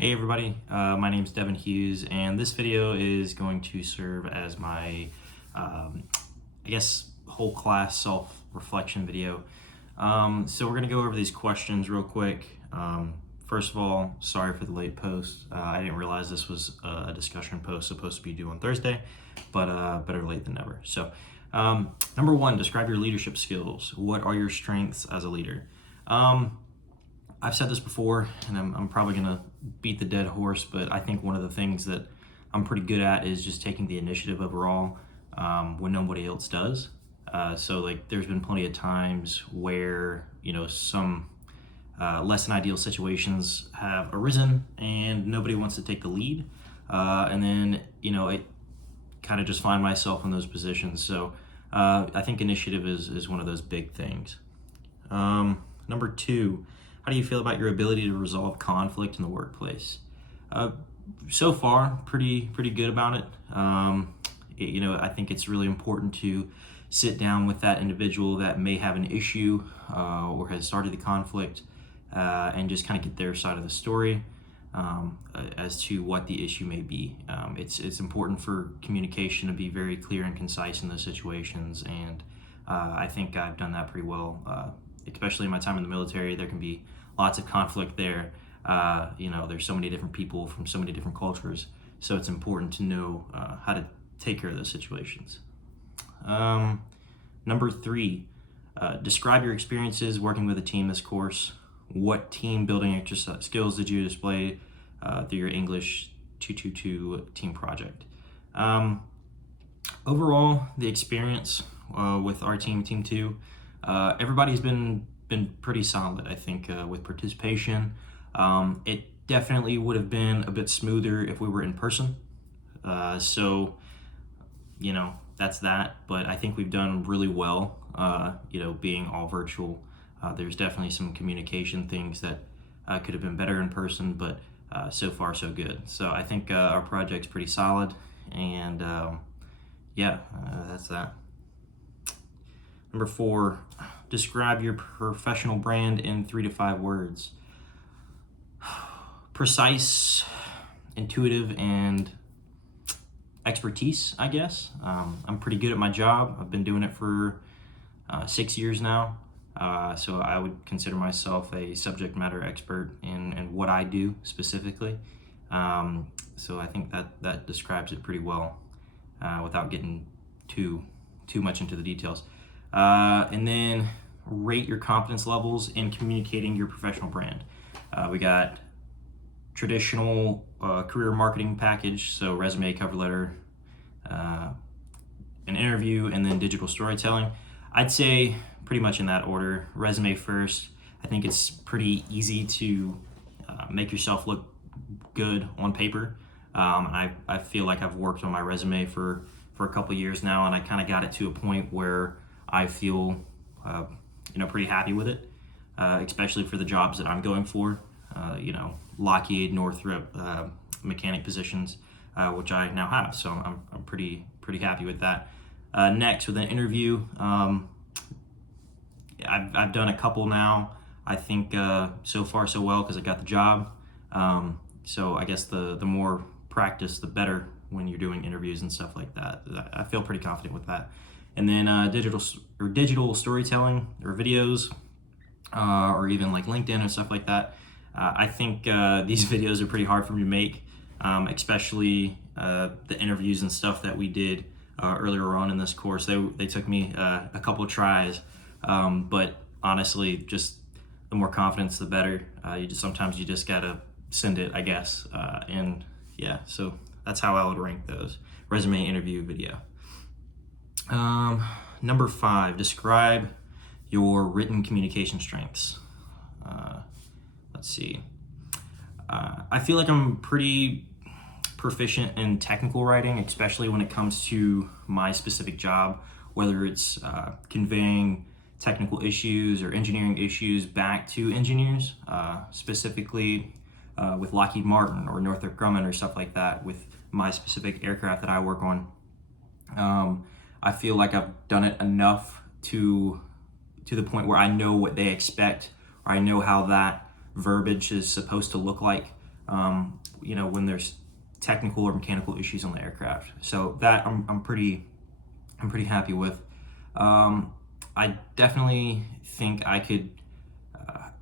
Hey everybody, my name is Devon Hughes, and this video is going to serve as my, whole class self-reflection video. So we're going to go over these questions real quick. First of all, sorry for the late post. I didn't realize this was a discussion post supposed to be due on Thursday, but better late than never. So, number one, describe your leadership skills. What are your strengths as a leader? I've said this before, and I'm probably going to beat the dead horse, but I think one of the things that I'm pretty good at is just taking the initiative overall when nobody else does. So there's been plenty of times where, some less than ideal situations have arisen and nobody wants to take the lead. And then, I kind of just find myself in those positions. So I think initiative is one of those big things. Number two, how do you feel about your ability to resolve conflict in the workplace? So far, pretty good about it. I think it's really important to sit down with that individual that may have an issue or has started the conflict and just kind of get their side of the story as to what the issue may be. It's important for communication to be very clear and concise in those situations, and I think I've done that pretty well. Especially in my time in the military, there can be lots of conflict there. There's so many different people from so many different cultures, so it's important to know how to take care of those situations. Number three, describe your experiences working with a team this course. What team building exercise skills did you display through your English 222 team project? Overall, the experience with our team, Team 2, everybody's been pretty solid, I think, with participation. It definitely would have been a bit smoother if we were in person. That's that. But I think we've done really well, being all virtual. There's definitely some communication things that could have been better in person, but so far so good. So I think our project's pretty solid, and that's that. Number four, describe your professional brand in 3 to 5 words. Precise, intuitive, and expertise, I guess. I'm pretty good at my job. I've been doing it for 6 years now. So I would consider myself a subject matter expert in what I do specifically. So I think that describes it pretty well without getting too much into the details. And then rate your confidence levels in communicating your professional brand. We got traditional career marketing package, so resume, cover letter, an interview, and then digital storytelling. I'd say pretty much in that order. Resume first. I think it's pretty easy to make yourself look good on paper. I feel like I've worked on my resume for a couple years now, and I kind of got it to a point where I feel pretty happy with it, especially for the jobs that I'm going for. Lockheed, Northrop, mechanic positions, which I now have. So I'm pretty happy with that. Next, with an interview, I've done a couple now. I think so far so well because I got the job. So I guess the more practice, the better when you're doing interviews and stuff like that. I feel pretty confident with that. And then digital storytelling or videos, or even like LinkedIn and stuff like that. I think these videos are pretty hard for me to make, especially the interviews and stuff that we did earlier on in this course. They took me a couple of tries, but honestly, just the more confidence, the better. Sometimes you just gotta send it, I guess. So that's how I would rank those: resume, interview, video. Number 5, describe your written communication strengths. Let's see. I feel like I'm pretty proficient in technical writing, especially when it comes to my specific job, whether it's conveying technical issues or engineering issues back to engineers, specifically with Lockheed Martin or Northrop Grumman or stuff like that with my specific aircraft that I work on. I feel like I've done it enough to the point where I know what they expect, or I know how that verbiage is supposed to look like when there's technical or mechanical issues on the aircraft. So that I'm pretty happy with. I definitely think I could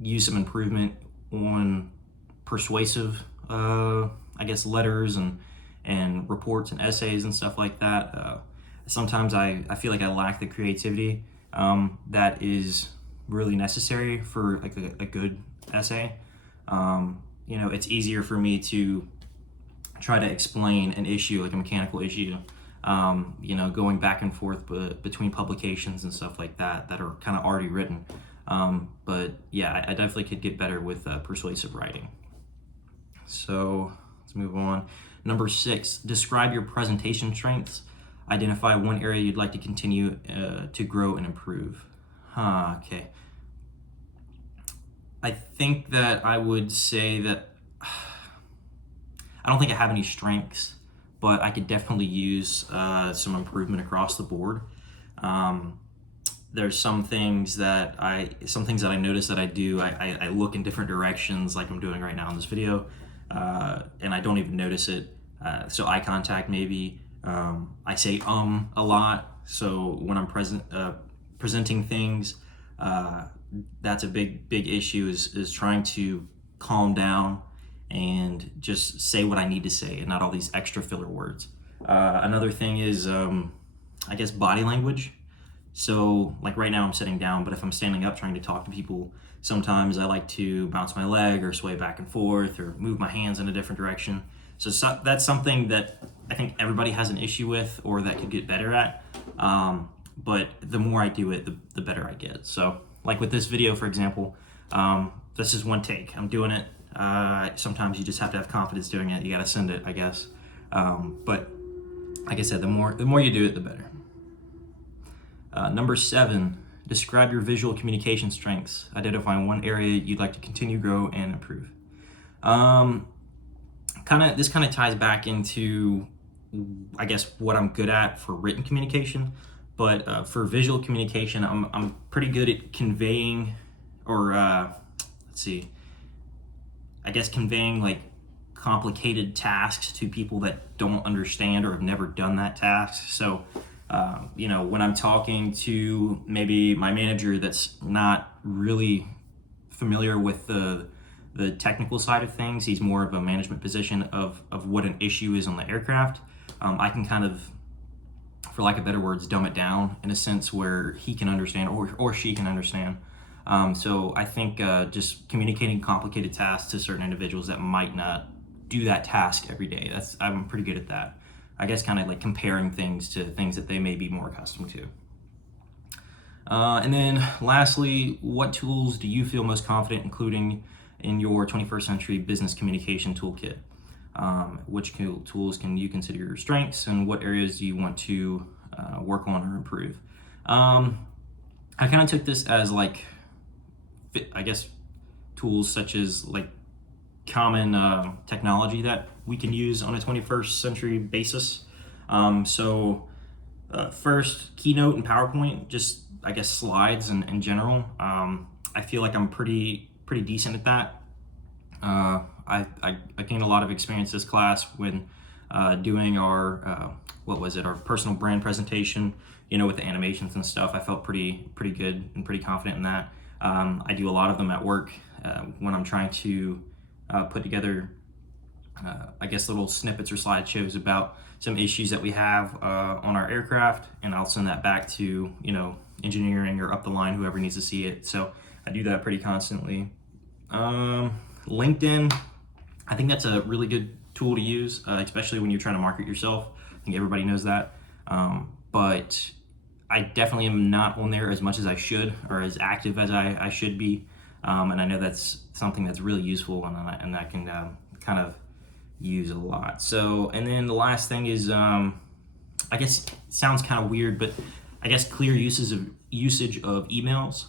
use some improvement on persuasive, letters and reports and essays and stuff like that. Sometimes I feel like I lack the creativity that is really necessary for like a good essay. It's easier for me to try to explain an issue, like a mechanical issue, going back and forth between publications and stuff like that are kind of already written. But yeah, I definitely could get better with persuasive writing. So let's move on. Number 6, describe your presentation strengths. Identify one area you'd like to continue to grow and improve. Okay. I think that I would say that I don't think I have any strengths, but I could definitely use some improvement across the board. There's some things that I notice that I do. I look in different directions, like I'm doing right now in this video, and I don't even notice it. So eye contact, maybe. I say a lot. So when I'm presenting things, that's a big issue is trying to calm down and just say what I need to say and not all these extra filler words. Another thing is, body language. So like right now I'm sitting down, but if I'm standing up trying to talk to people, sometimes I like to bounce my leg or sway back and forth or move my hands in a different direction. So that's something that I think everybody has an issue with or that could get better at. But the more I do it, the better I get. So like with this video, for example, this is one take. I'm doing it. Sometimes you just have to have confidence doing it. You got to send it, I guess. But like I said, the more you do it, the better. Number 7, describe your visual communication strengths. Identify one area you'd like to continue, grow, and improve. This kind of ties back into, I guess, what I'm good at for written communication. But for visual communication, I'm pretty good at conveying, conveying like complicated tasks to people that don't understand or have never done that task. So, when I'm talking to maybe my manager that's not really familiar with the technical side of things, he's more of a management position of what an issue is on the aircraft. I can kind of, for lack of better words, dumb it down in a sense where he can understand or she can understand. So I think just communicating complicated tasks to certain individuals that might not do that task every day, I'm pretty good at that. I guess kind of like comparing things to things that they may be more accustomed to. And then lastly, what tools do you feel most confident including in your 21st century business communication toolkit? Which tools can you consider your strengths, and what areas do you want to work on or improve? I kind of took this as like, tools such as like common technology that we can use on a 21st century basis. First, Keynote and PowerPoint, just slides in general. I feel like I'm pretty decent at that. I gained a lot of experience this class when doing our our personal brand presentation, with the animations and stuff. I felt pretty good and pretty confident in that. I do a lot of them at work when I'm trying to put together little snippets or slideshows about some issues that we have on our aircraft, and I'll send that back to engineering or up the line, whoever needs to see it. So I do that pretty constantly. LinkedIn, I think that's a really good tool to use, especially when you're trying to market yourself. I think everybody knows that. But I definitely am not on there as much as I should, or as active as I should be. And I know that's something that's really useful and I can kind of use a lot. So, and then the last thing is, it sounds kind of weird, but clear usage of emails.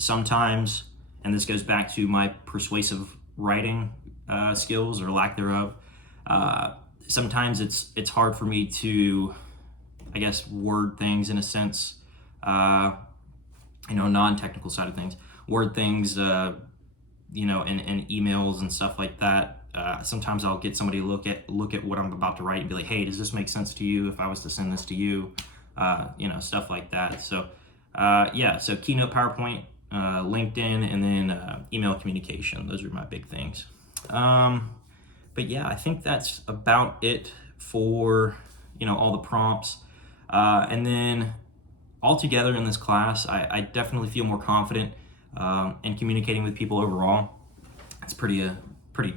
Sometimes, and this goes back to my persuasive writing skills or lack thereof. Sometimes it's hard for me to, word things in a sense, non-technical side of things, word things, in emails and stuff like that. Sometimes I'll get somebody to look at what I'm about to write and be like, hey, does this make sense to you if I was to send this to you? Stuff like that. So so Keynote, PowerPoint, LinkedIn, and then email communication. Those are my big things. But yeah, I think that's about it for all the prompts. And then altogether in this class, I definitely feel more confident in communicating with people overall. It's pretty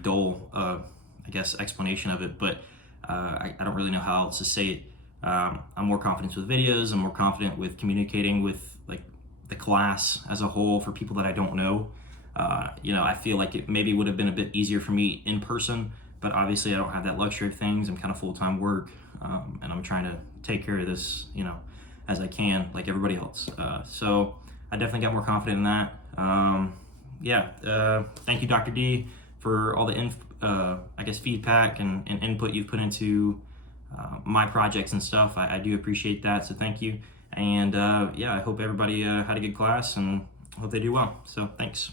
dull, I guess, explanation of it, but I don't really know how else to say it. I'm more confident with videos. I'm more confident with communicating with like the class as a whole for people that I don't know. I feel like it maybe would have been a bit easier for me in person, but obviously I don't have that luxury of things. I'm kind of full-time work, and I'm trying to take care of this, as I can, like everybody else. So I definitely got more confident in that. Thank you, Dr. D, for all the feedback and input you've put into my projects and stuff. I do appreciate that, so thank you. And I hope everybody had a good class and hope they do well. So thanks.